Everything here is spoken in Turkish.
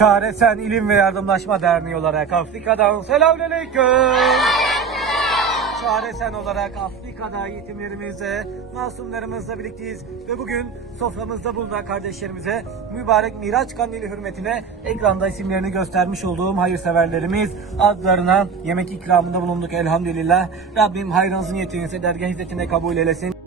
Çare Sen İlim ve Yardımlaşma Derneği olarak Afrika'dan selamünaleyküm. Çaresen olarak Afrika'da yetimlerimizle, masumlarımızla birlikteyiz ve bugün soframızda bulunan kardeşlerimize mübarek Miraç Kandili hürmetine ekranda isimlerini göstermiş olduğum hayırseverlerimiz adlarına yemek ikramında bulunduk elhamdülillah. Rabbim hayrınızın niyetinize dergah hizmetine kabul eylesin.